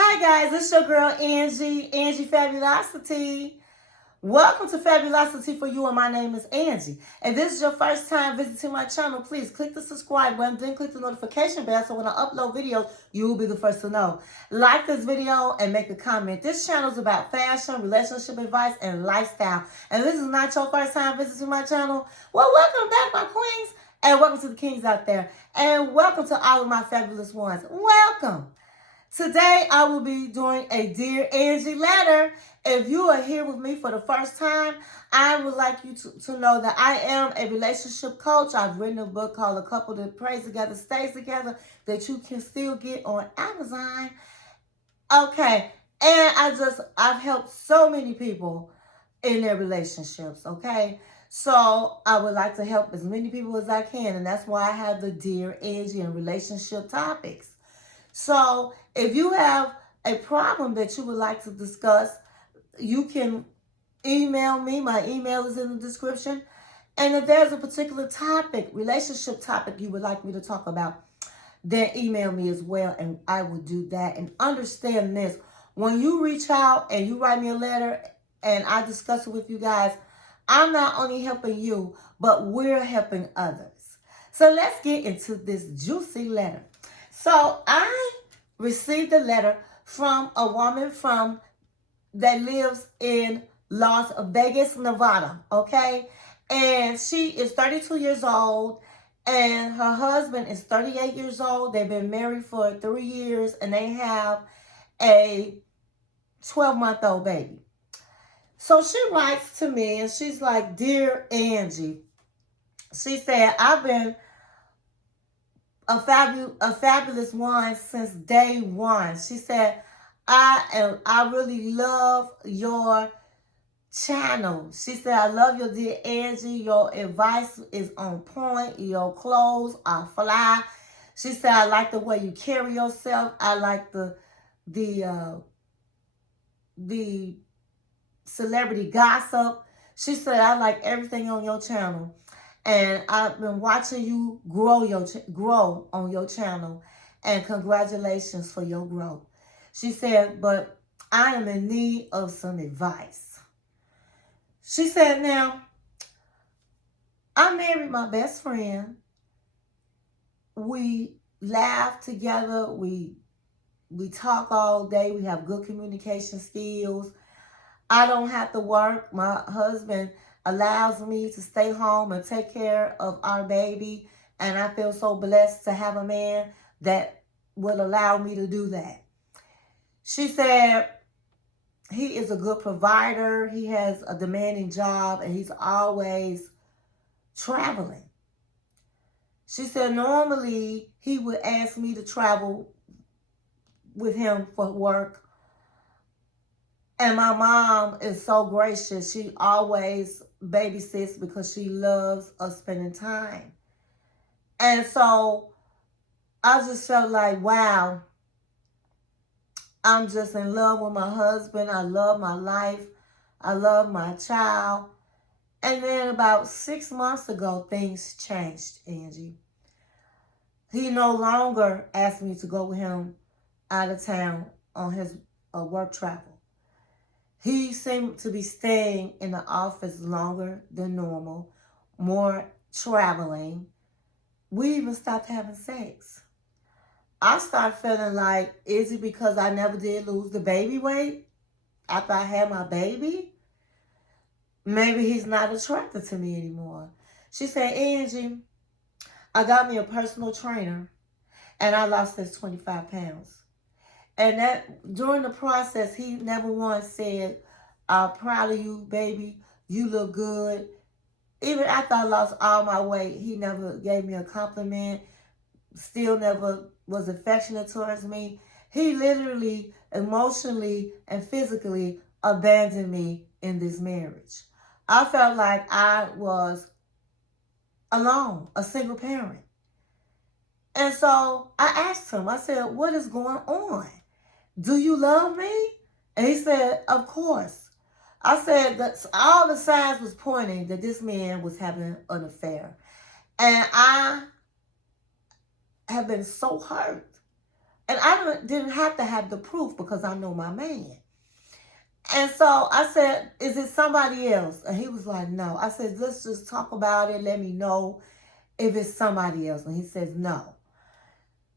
Hi guys, it's your girl Angie Fabulosity. Welcome to Fabulosity For You, and my name is Angie. If this is your first time visiting my channel, please click the subscribe button, then click the notification bell so when I upload videos, you will be the first to know. Like this video and make a comment. This channel is about fashion, relationship advice, and lifestyle. And this is not your first time visiting my channel, well, welcome back, my queens, and welcome to the kings out there. And welcome to all of my fabulous ones. Welcome. Today, I will be doing a Dear Angie letter. If you are here with me for the first time, I would like you to know that I am a relationship coach. I've written a book called A Couple That Prays Together, Stays Together, that you can still get on Amazon. Okay, and I've helped so many people in their relationships, okay? So I would like to help as many people as I can, and that's why I have the Dear Angie and relationship topics. So if you have a problem that you would like to discuss, you can email me. My email is in the description. And if there's a particular topic, relationship topic you would like me to talk about, then email me as well, and I will do that. And understand this, when you reach out and you write me a letter and I discuss it with you guys, I'm not only helping you, but we're helping others. So let's get into this juicy letter. So I received a letter from a woman that lives in Las Vegas, Nevada, okay? And she is 32 years old, and her husband is 38 years old. They've been married for 3 years, and they have a 12-month-old baby. So she writes to me, and she's like, Dear Angie, she said, I've been a fabulous one since day one. She said, I really love your channel. She said, I love your Dear Angie. Your advice is on point. Your clothes are fly. She said, I like the way you carry yourself. I like the celebrity gossip. She said, I like everything on your channel. And I've been watching you grow on your channel. And congratulations for your growth. She said, but I am in need of some advice. She said, now, I married my best friend. We laugh together. We talk all day. We have good communication skills. I don't have to work. My husband allows me to stay home and take care of our baby. And I feel so blessed to have a man that will allow me to do that. She said, he is a good provider. He has a demanding job, and he's always traveling. She said, normally he would ask me to travel with him for work. And my mom is so gracious. She always babysits because she loves us spending time. And so I just felt like, wow, I'm just in love with my husband. I love my life. I love my child. And then about 6 months ago, things changed, Angie. He no longer asked me to go with him out of town on his work travel. He seemed to be staying in the office longer than normal, more traveling. We even stopped having sex. I started feeling like, is it because I never did lose the baby weight after I had my baby? Maybe he's not attracted to me anymore. She said, Angie, I got me a personal trainer, and I lost this 25 pounds. And that during the process, he never once said, I'm proud of you, baby. You look good. Even after I lost all my weight, he never gave me a compliment, still never was affectionate towards me. He literally, emotionally, and physically abandoned me in this marriage. I felt like I was alone, a single parent. And so I asked him, I said, what is going on? Do you love me? And he said, of course. I said that all the signs was pointing that this man was having an affair. And I have been so hurt. And I didn't have to have the proof because I know my man. And so I said, is it somebody else? And he was like, no. I said, let's just talk about it. Let me know if it's somebody else. And he says, no.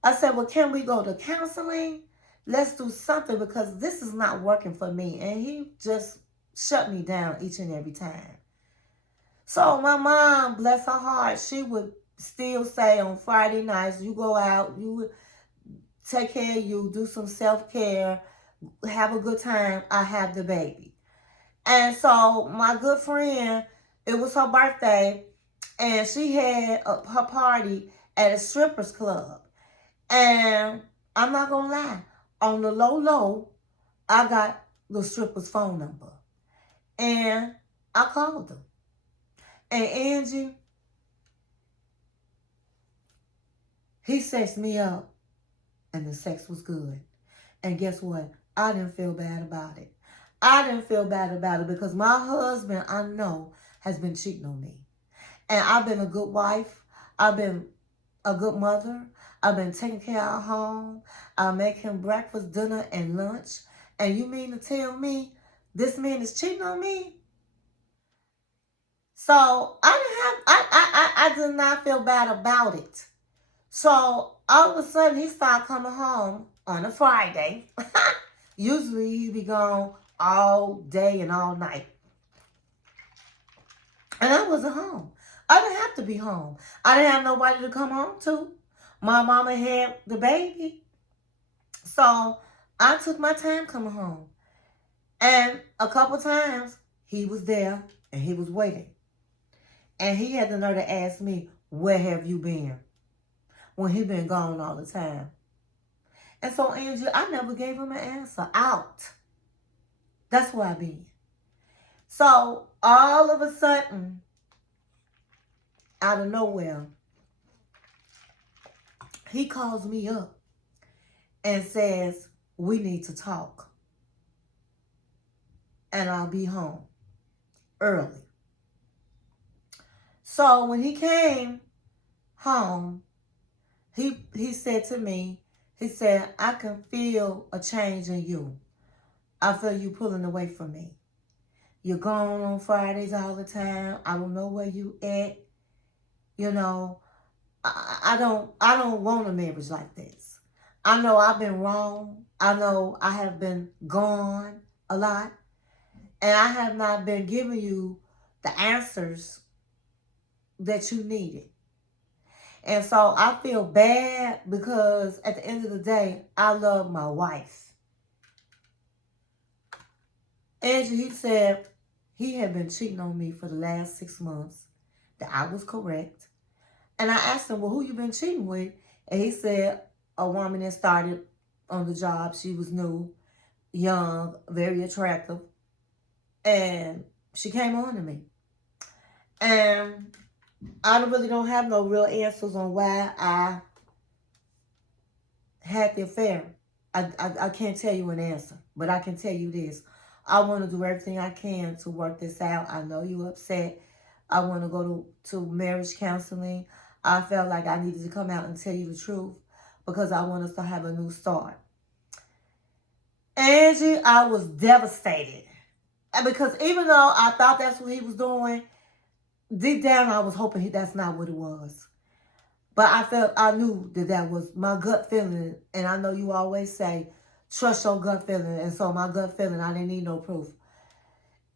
I said, well, can we go to counseling? Let's do something because this is not working for me. And he just shut me down each and every time. So my mom, bless her heart, she would still say on Friday nights, you go out, you take care of you, do some self-care, have a good time, I have the baby. And so my good friend, it was her birthday, and she had her party at a strippers club. And I'm not going to lie, on the low, I got the stripper's phone number. And I called them. And Angie, he sexed me up, and the sex was good. And guess what? I didn't feel bad about it. I didn't feel bad about it because my husband, I know, has been cheating on me. And I've been a good wife. I've been a good mother. I've been taking care of our home. I make him breakfast, dinner, and lunch. And you mean to tell me this man is cheating on me? So I did not feel bad about it. So all of a sudden he started coming home on a Friday. Usually he'd be gone all day and all night. And I wasn't home. I didn't have to be home. I didn't have nobody to come home to. My mama had the baby. So I took my time coming home. And a couple times he was there and he was waiting. And he had the nerve to ask me, where have you been? When he been gone all the time. And so, Angie, I never gave him an answer. Out. That's where I been. So, all of a sudden, out of nowhere, he calls me up and says, we need to talk. And I'll be home early. So, when he came home, he said to me, he said, I can feel a change in you. I feel you pulling away from me. You're gone on Fridays all the time. I don't know where you at. You know, I don't want a marriage like this. I know I've been wrong. I know I have been gone a lot. And I have not been giving you the answers that you needed. And so I feel bad because at the end of the day, I love my wife. Andrew, he said he had been cheating on me for the last 6 months, that I was correct. And I asked him, well, who you been cheating with? And he said, a woman that started on the job. She was new, young, very attractive. And she came on to me. And I really don't have no real answers on why I had the affair. I can't tell you an answer, but I can tell you this. I want to do everything I can to work this out. I know you're upset. I want to go to marriage counseling. I felt like I needed to come out and tell you the truth because I want us to have a new start. Angie, I was devastated. Because even though I thought that's what he was doing, deep down I was hoping that's not what it was. But I knew that was my gut feeling. And I know you always say, trust your gut feeling. And so my gut feeling, I didn't need no proof.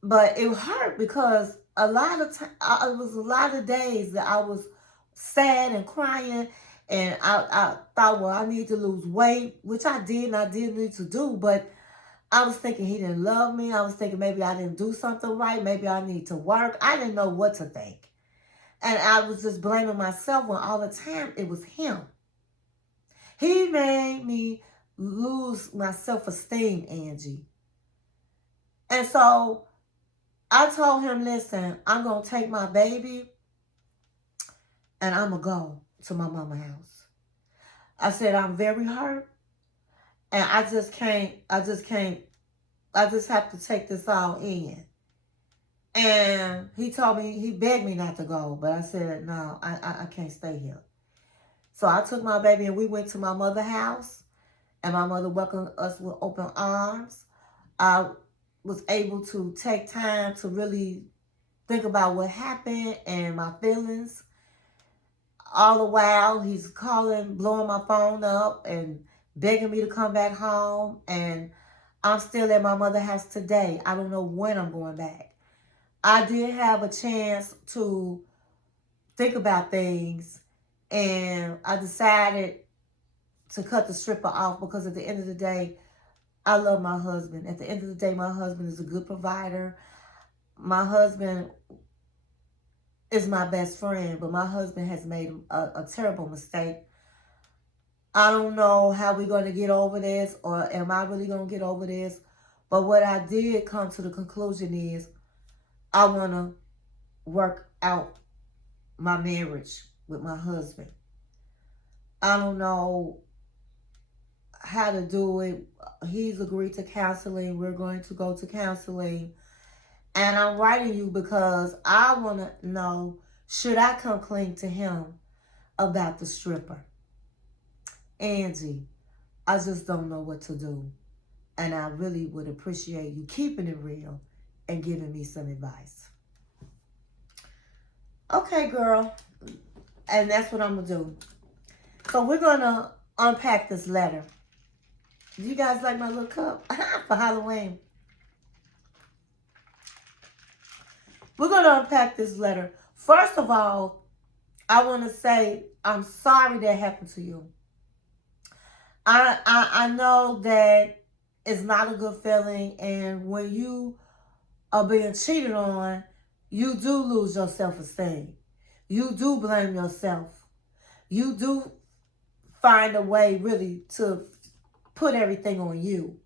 But it hurt because a lot of time, it was a lot of days that I was sad and crying. And I thought, well, I need to lose weight, which I did and I did need to do. But I was thinking he didn't love me. I was thinking maybe I didn't do something right. Maybe I need to work. I didn't know what to think. And I was just blaming myself when all the time it was him. He made me lose my self-esteem, Angie. And so I told him, listen, I'm going to take my baby and I'm going to go to my mama's house. I said, I'm very hurt and I just have to take this all in. And he told me, he begged me not to go, but I said, no, I can't stay here. So I took my baby and we went to my mother's house. and my mother welcomed us with open arms. I was able to take time to really think about what happened and my feelings. All the while, he's calling, blowing my phone up, and begging me to come back home. And I'm still at my mother's house today. I don't know when I'm going back. I did have a chance to think about things, and I decided to cut the stripper off because at the end of the day, I love my husband. At the end of the day, my husband is a good provider. My husband is my best friend, but my husband has made a terrible mistake. I don't know how we're going to get over this, or am I really going to get over this? But what I did come to the conclusion is I want to work out my marriage with my husband. I don't know how to do it. He's agreed to counseling. We're going to go to counseling. And I'm writing you because I want to know, should I come clean to him about the stripper? Angie, I just don't know what to do. And I really would appreciate you keeping it real and giving me some advice. Okay, girl. And that's what I'm going to do. So we're going to unpack this letter. Do you guys like my little cup for Halloween? We're going to unpack this letter. First of all, I want to say I'm sorry that happened to you. I know that it's not a good feeling, and when you are being cheated on, you do lose your self-esteem. You do blame yourself. You do find a way really to put everything on you.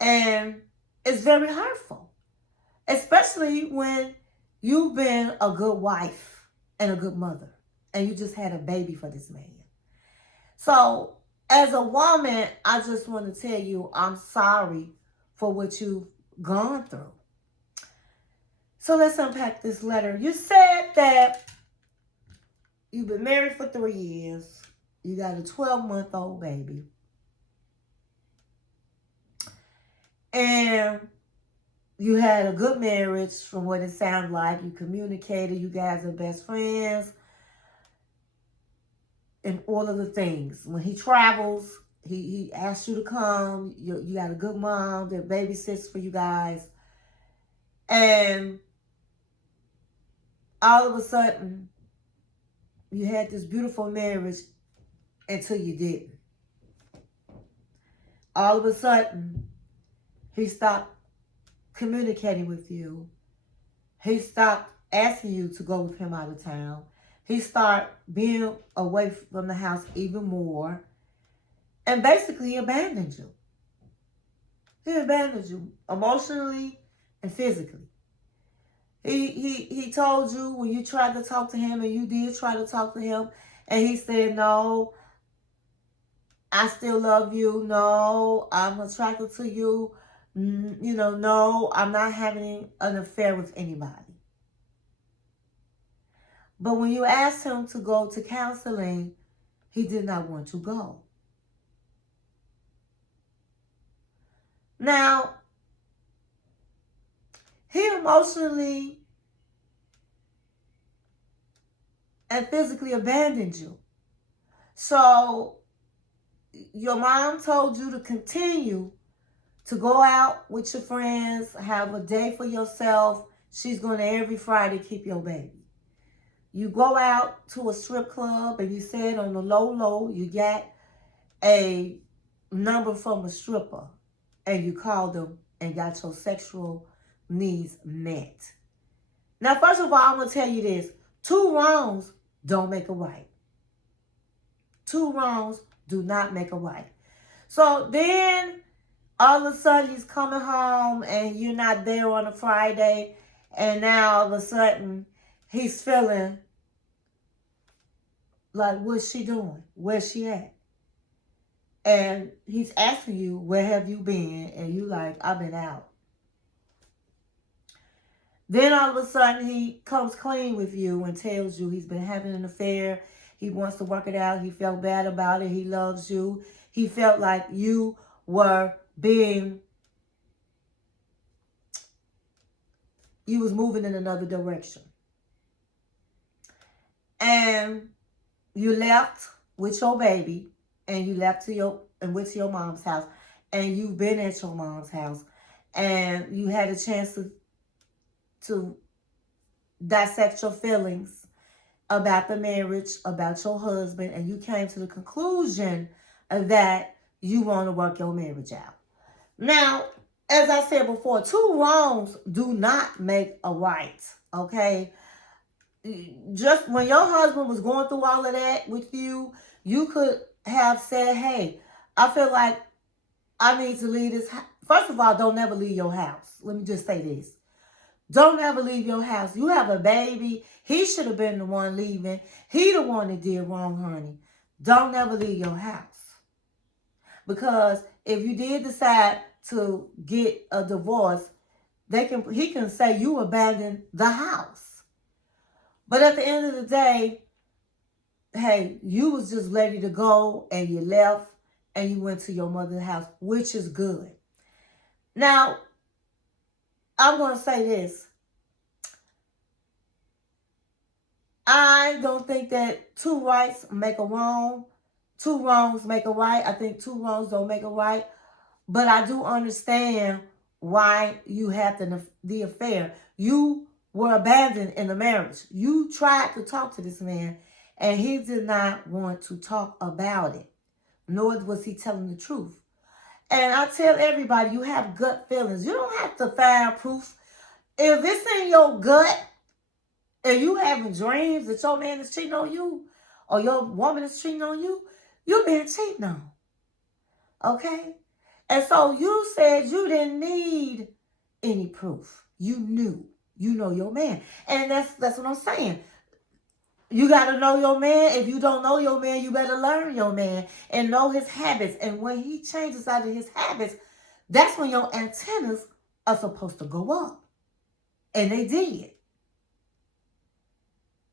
And it's very hurtful, especially when you've been a good wife and a good mother, and you just had a baby for this man. So as a woman, I just want to tell you I'm sorry for what you've gone through. So let's unpack this letter. You said that you've been married for 3 years. You got a 12-month-old baby. And you had a good marriage from what it sounded like. You communicated. You guys are best friends. And all of the things. When he travels, he asks you to come. You got a good mom that babysits for you guys. And all of a sudden, you had this beautiful marriage until you didn't. All of a sudden, he stopped communicating with you. He stopped asking you to go with him out of town. He started being away from the house even more. And basically he abandoned you. He abandoned you emotionally and physically. He told you when you tried to talk to him, and you did try to talk to him, and he said, no, I still love you. No, I'm attracted to you. No, I'm not having an affair with anybody. But when you asked him to go to counseling, he did not want to go. Now, he emotionally and physically abandoned you. So your mom told you to continue to go out with your friends, have a day for yourself. She's going to every Friday keep your baby. You go out to a strip club, and you said on the low, you got a number from a stripper, and you called them and got your sexual needs met. Now, first of all, I'm going to tell you this. 2 wrongs don't make a right. 2 wrongs do not make a right. So then all of a sudden he's coming home and you're not there on a Friday, and now all of a sudden he's feeling like, what's she doing? Where's she at? And he's asking you, where have you been? And you like, I've been out. Then all of a sudden he comes clean with you and tells you he's been having an affair. He wants to work it out. He felt bad about it. He loves you. he felt like you were being, you was moving in another direction. And you left with your baby, and you left to your, and went to your mom's house, and you've been at your mom's house, and you had a chance to dissect your feelings about the marriage, about your husband, and you came to the conclusion that you want to work your marriage out. Now, as I said before, two wrongs do not make a right, okay? Just when your husband was going through all of that with you, you could have said, hey, I feel like I need to leave this. First of all, don't ever leave your house. Let me just say this. Don't ever leave your house. You have a baby. He should have been the one leaving. He the one that did wrong, honey. Don't ever leave your house. Because if you did decide to get a divorce, he can say you abandoned the house. But at the end of the day, hey, you was just ready to go and you left and you went to your mother's house, which is good. Now, I'm going to say this. I don't think that two rights make a wrong. Two wrongs make a right. I think two wrongs don't make a right. But I do understand why you had the affair. You were abandoned in the marriage. You tried to talk to this man, and he did not want to talk about it, nor was he telling the truth. And I tell everybody, you have gut feelings. You don't have to find proof. If it's in your gut and you having dreams that your man is cheating on you or your woman is cheating on you, you're being cheated on. Okay? And so you said you didn't need any proof. You knew. You know your man. And that's what I'm saying. You got to know your man. If you don't know your man, you better learn your man and know his habits. And when he changes out of his habits, that's when your antennas are supposed to go up. And they did.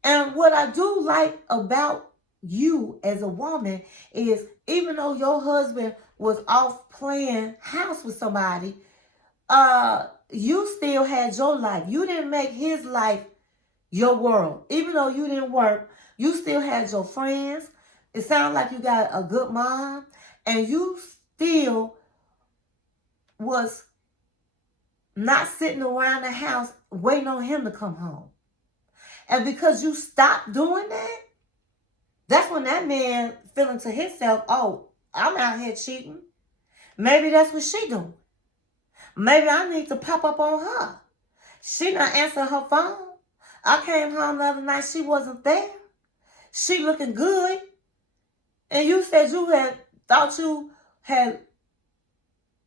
And what I do like about you as a woman is, even though your husband was off playing house with somebody, you still had your life. You didn't make his life your world. Even though you didn't work, you still had your friends. It sounds like you got a good mom, and you still was not sitting around the house waiting on him to come home. And because you stopped doing that, that's when that man feeling to himself, oh, I'm out here cheating. Maybe that's what she doing. Maybe I need to pop up on her. She not answering her phone. I came home the other night, she wasn't there. She looking good. And you said you had thought you had,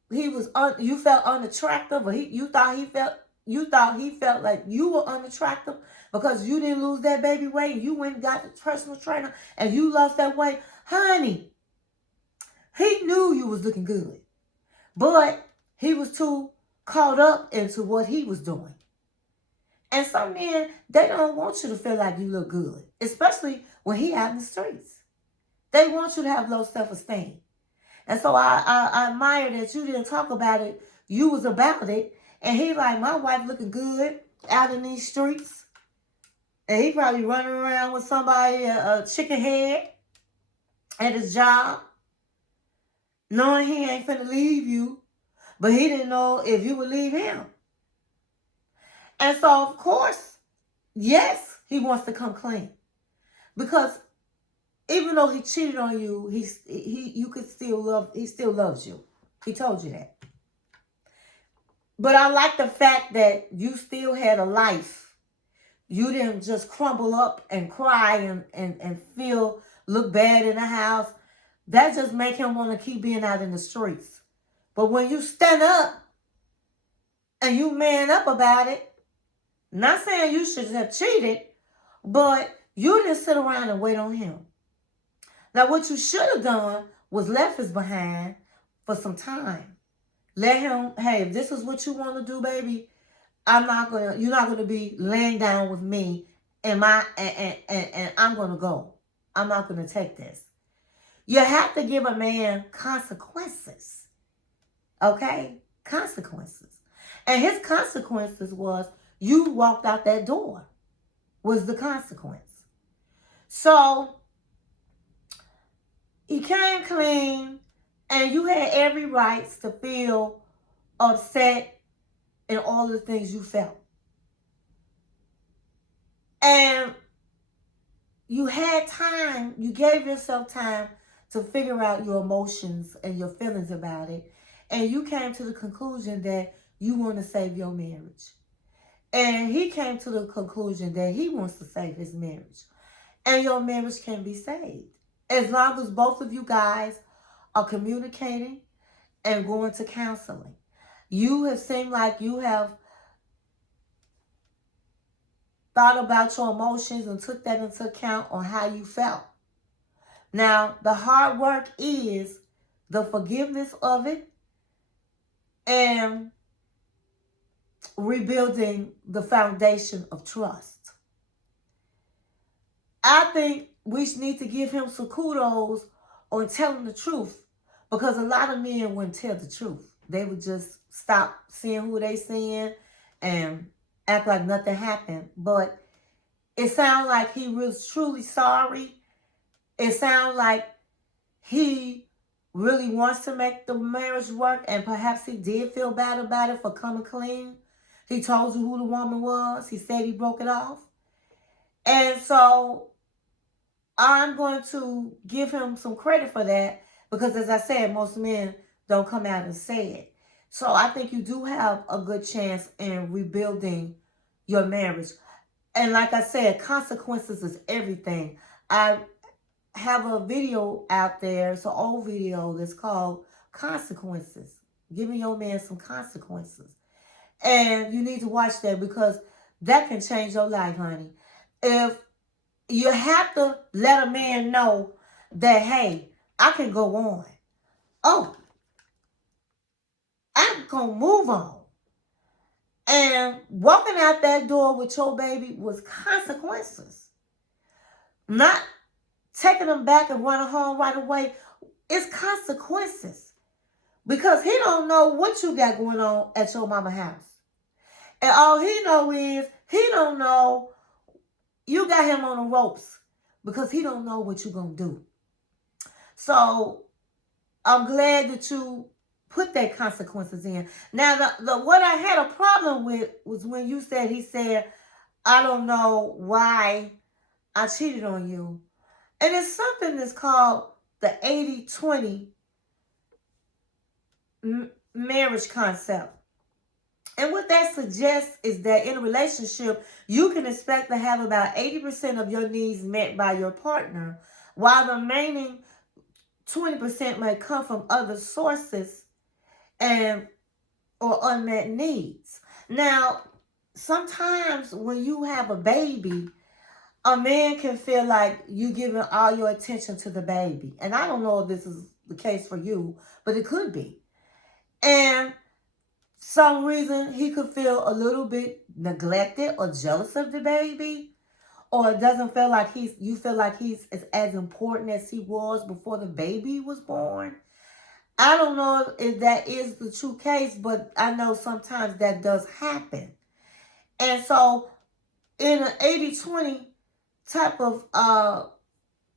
you felt unattractive, or you thought he felt like you were unattractive because you didn't lose that baby weight. You went and got the personal trainer and you lost that weight. Honey, he knew you was looking good, but he was too caught up into what he was doing. And some men, they don't want you to feel like you look good, especially when he out in the streets. They want you to have low self-esteem. And so I admire that you didn't talk about it. You was about it. And he like, my wife looking good out in these streets. And he probably running around with somebody, a chicken head at his job, knowing he ain't finna leave you. But he didn't know if you would leave him. And so, of course, yes, he wants to come clean. Because even though he cheated on you, he still loves you. He told you that. But I like the fact that you still had a life. You didn't just crumble up and cry and look bad in the house. That just make him want to keep being out in the streets. But when you stand up and you man up about it, not saying you should have cheated, but you didn't sit around and wait on him. Now, what you should have done was left his behind for some time. Let him, hey, if this is what you want to do, baby, you're not gonna be laying down with me and I'm gonna go. I'm not gonna take this. You have to give a man consequences. Okay? Consequences. And his consequences was you walked out that door, was the consequence. So he came clean, and you had every right to feel upset and all the things you felt. And you had time, you gave yourself time to figure out your emotions and your feelings about it. And you came to the conclusion that you want to save your marriage. And he came to the conclusion that he wants to save his marriage. And your marriage can be saved. As long as both of you guys are communicating and going to counseling. You have seemed like you have thought about your emotions and took that into account on how you felt. Now, the hard work is the forgiveness of it and rebuilding the foundation of trust. I think we need to give him some kudos on telling the truth, because a lot of men wouldn't tell the truth. They would just stop seeing who they seeing and act like nothing happened. But it sounds like he was truly sorry. It sounds like he really wants to make the marriage work, and perhaps he did feel bad about it for coming clean. He told you who the woman was. He said he broke it off. And so I'm going to give him some credit for that, because as I said, most men don't come out and say it. So I think you do have a good chance in rebuilding your marriage. And like I said, consequences is everything. I have a video out there. It's an old video that's called Consequences. Giving your man some consequences. And you need to watch that, because that can change your life, honey. If you have to let a man know that, hey, I can go on. Oh, I'm going to move on. And walking out that door with your baby was consequences. Not taking them back and running home right away. It's consequences. Because he don't know what you got going on at your mama house. And all he know is, he don't know you got him on the ropes, because he don't know what you're going to do. So I'm glad that you put that consequences in. Now, the what I had a problem with was when you said, he said, I don't know why I cheated on you. And it's something that's called the 80-20 marriage concept. And what that suggests is that in a relationship, you can expect to have about 80% of your needs met by your partner, while the remaining 20% may come from other sources and or unmet needs. Now, sometimes when you have a baby, a man can feel like you giving all your attention to the baby. And I don't know if this is the case for you, but it could be. And some reason he could feel a little bit neglected or jealous of the baby, or it doesn't feel like you feel like he's as important as he was before the baby was born. I don't know if that is the true case, but I know sometimes that does happen. And so in an 80-20 type of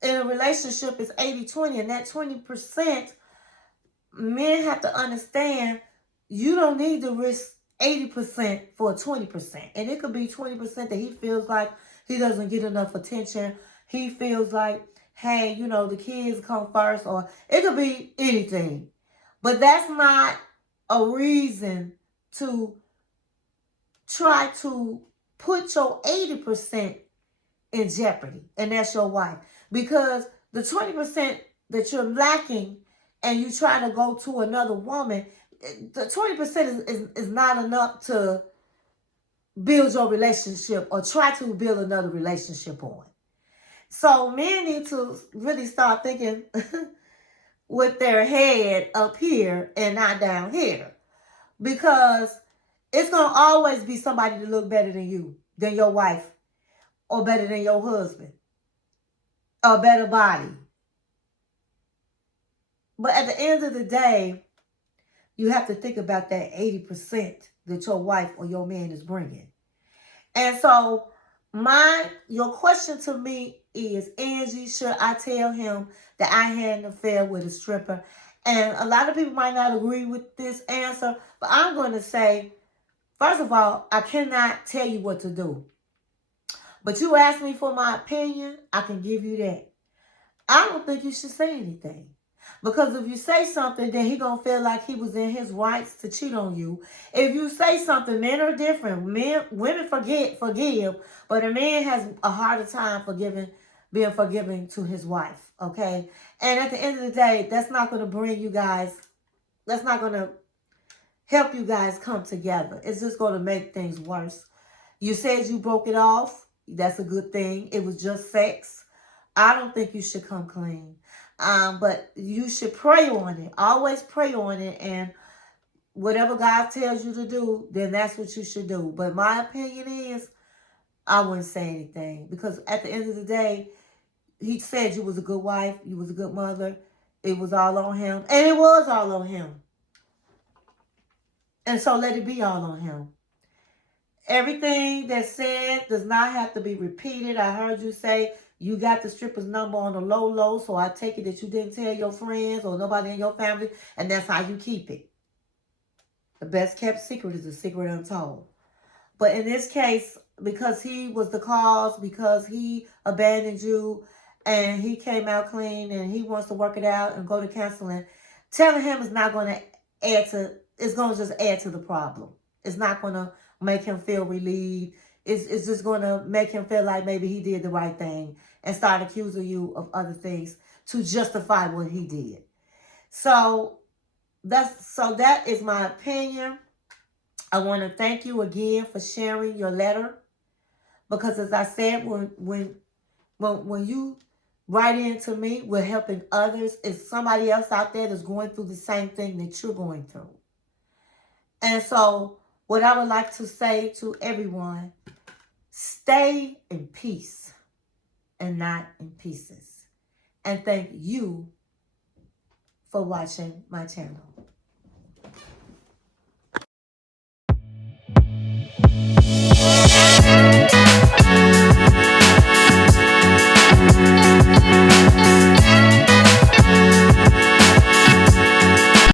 in a relationship, it's 80-20, and that 20%, men have to understand you don't need to risk 80% for 20%. And it could be 20% that he feels like he doesn't get enough attention. He feels like, hey, the kids come first, or it could be anything. But that's not a reason to try to put your 80% in jeopardy, and that's your wife. Because the 20% that you're lacking and you try to go to another woman, the 20% is not enough to build your relationship or try to build another relationship on. So men need to really start thinking with their head up here and not down here. Because it's going to always be somebody to look better than you, than your wife, or better than your husband, or better body. But at the end of the day, you have to think about that 80% that your wife or your man is bringing. And so your question to me is, Angie, should I tell him that I had an affair with a stripper? And a lot of people might not agree with this answer, but I'm going to say, first of all, I cannot tell you what to do. But you asked me for my opinion, I can give you that. I don't think you should say anything. Because if you say something, then he gonna feel like he was in his rights to cheat on you. If you say something, men are different. Women forgive, but a man has a harder time being forgiving to his wife. Okay, and at the end of the day, that's not gonna bring you guys. That's not gonna help you guys come together. It's just gonna make things worse. You said you broke it off. That's a good thing. It was just sex. I don't think you should come clean. But you should pray on it. Always pray on it. And whatever God tells you to do, then that's what you should do. But my opinion is, I wouldn't say anything. Because at the end of the day, he said you was a good wife. You was a good mother. It was all on him. And it was all on him. And so let it be all on him. Everything that's said does not have to be repeated. I heard you say you got the stripper's number on the low, so I take it that you didn't tell your friends or nobody in your family, and that's how you keep it. The best kept secret is a secret untold. But in this case, because he was the cause, because he abandoned you, and he came out clean, and he wants to work it out and go to counseling, telling him is not going to it's going to just add to the problem. It's not going to make him feel relieved. It's just going to make him feel like maybe he did the right thing and start accusing you of other things to justify what he did. So that is my opinion. I want to thank you again for sharing your letter, because as I said, when you write into me, we're helping others. It's somebody else out there that's going through the same thing that you're going through. And so what I would like to say to everyone, stay in peace and not in pieces. And thank you for watching my channel.